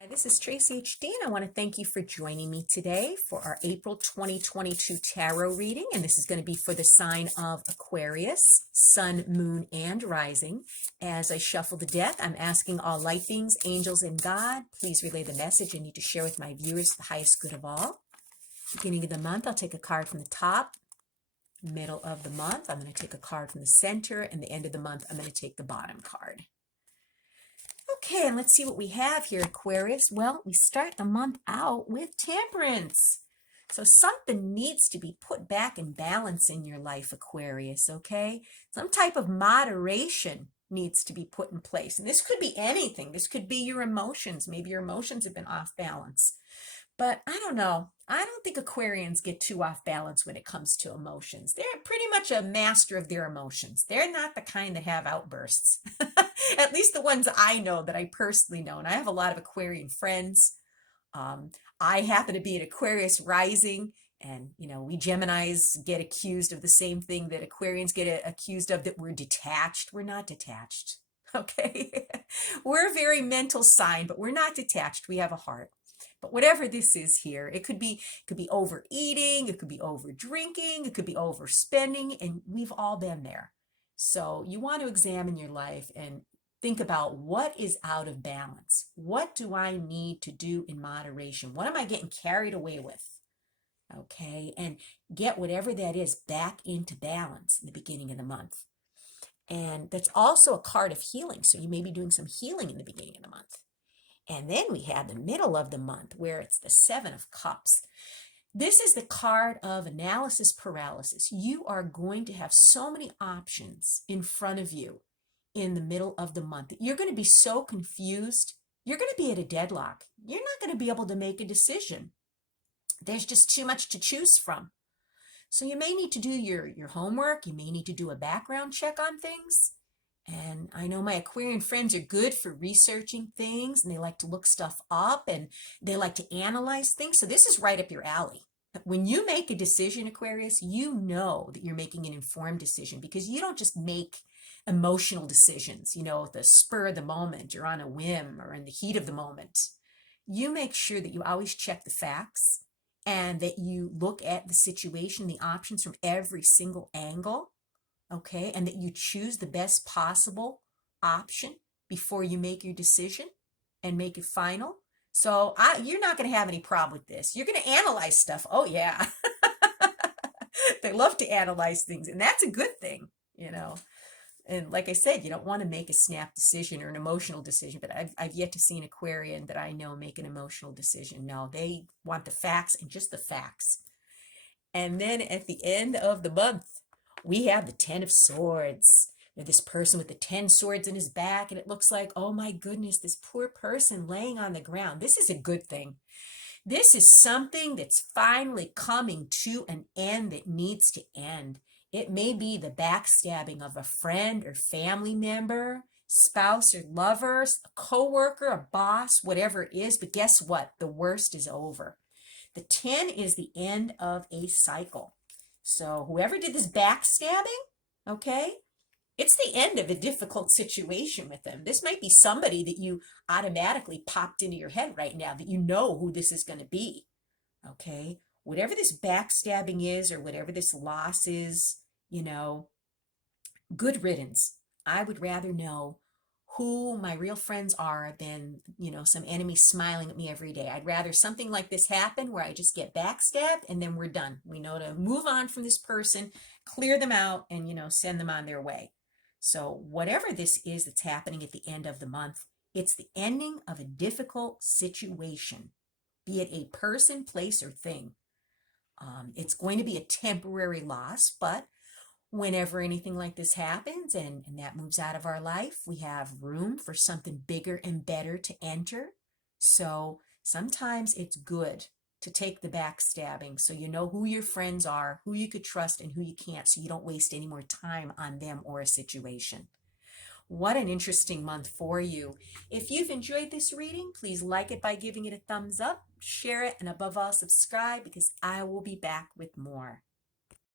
Hi, this is Tracy HD, and I want to thank you for joining me today for our April 2022 tarot reading. And this is going to be for the sign of Aquarius, sun, moon, and rising. As I shuffle the deck, I'm asking all light beings, angels, and God, please relay the message I need to share with my viewers for the highest good of all. Beginning of the month, I'll take a card from the top. Middle of the month, I'm going to take a card from the center. And the end of the month, I'm going to take the bottom card. Okay, and let's see what we have here, Aquarius. Well, we start the month out with temperance. So something needs to be put back in balance in your life, Aquarius, okay? Some type of moderation needs to be put in place. And this could be anything. This could be your emotions. Maybe your emotions have been off balance. But I don't know. I don't think Aquarians get too off balance when it comes to emotions. They're pretty much a master of their emotions. They're not the kind that have outbursts. At least the ones I know that I personally know. And I have a lot of Aquarian friends. I happen to be an Aquarius rising. And, we Geminis get accused of the same thing that Aquarians get accused of, that we're detached. We're not detached. Okay. We're a very mental sign, but we're not detached. We have a heart. But whatever this is here, it could be overeating, it could be over drinking, it could be overspending, and we've all been there. So you want to examine your life and think about what is out of balance. What do I need to do in moderation? What am I getting carried away with? Okay, and get whatever that is back into balance in the beginning of the month. And that's also a card of healing. So you may be doing some healing in the beginning of the month. And then we have the middle of the month where it's the Seven of Cups. This is the card of analysis paralysis. You are going to have so many options in front of you in the middle of the month that you're going to be so confused. You're going to be at a deadlock. You're not going to be able to make a decision. There's just too much to choose from. So you may need to do your homework. You may need to do a background check on things. And I know my Aquarian friends are good for researching things, and they like to look stuff up, and they like to analyze things. So this is right up your alley. When you make a decision, Aquarius, you know that you're making an informed decision, because you don't just make emotional decisions, at the spur of the moment or on a whim or in the heat of the moment. You make sure that you always check the facts and that you look at the situation, the options from every single angle. Okay, and that you choose the best possible option before you make your decision and make it final. So you're not going to have any problem with this. You're going to analyze stuff. Oh, yeah. They love to analyze things, and that's a good thing. And like I said, you don't want to make a snap decision or an emotional decision, but I've yet to see an Aquarian that I know make an emotional decision. No, they want the facts and just the facts. And then at the end of the month, we have the Ten of Swords. This person with the 10 swords in his back, and it looks like, oh my goodness, this poor person laying on the ground. This is a good thing. This is something that's finally coming to an end that needs to end. It may be the backstabbing of a friend or family member, spouse or lover, a coworker, a boss, whatever it is. But guess what? The worst is over. The 10 is the end of a cycle. So whoever did this backstabbing, okay, it's the end of a difficult situation with them. This might be somebody that you automatically popped into your head right now, that you know who this is going to be, okay? Whatever this backstabbing is, or whatever this loss is, good riddance. I would rather know who my real friends are than, some enemy smiling at me every day. I'd rather something like this happen where I just get backstabbed and then we're done. We know to move on from this person, clear them out, and, send them on their way. So whatever this is that's happening at the end of the month, it's the ending of a difficult situation, be it a person, place, or thing. It's going to be a temporary loss, but whenever anything like this happens and that moves out of our life, we have room for something bigger and better to enter. So sometimes it's good to take the backstabbing so you know who your friends are, who you could trust, and who you can't, so you don't waste any more time on them or a situation. What an interesting month for you. If you've enjoyed this reading, please like it by giving it a thumbs up, share it, and above all, subscribe, because I will be back with more.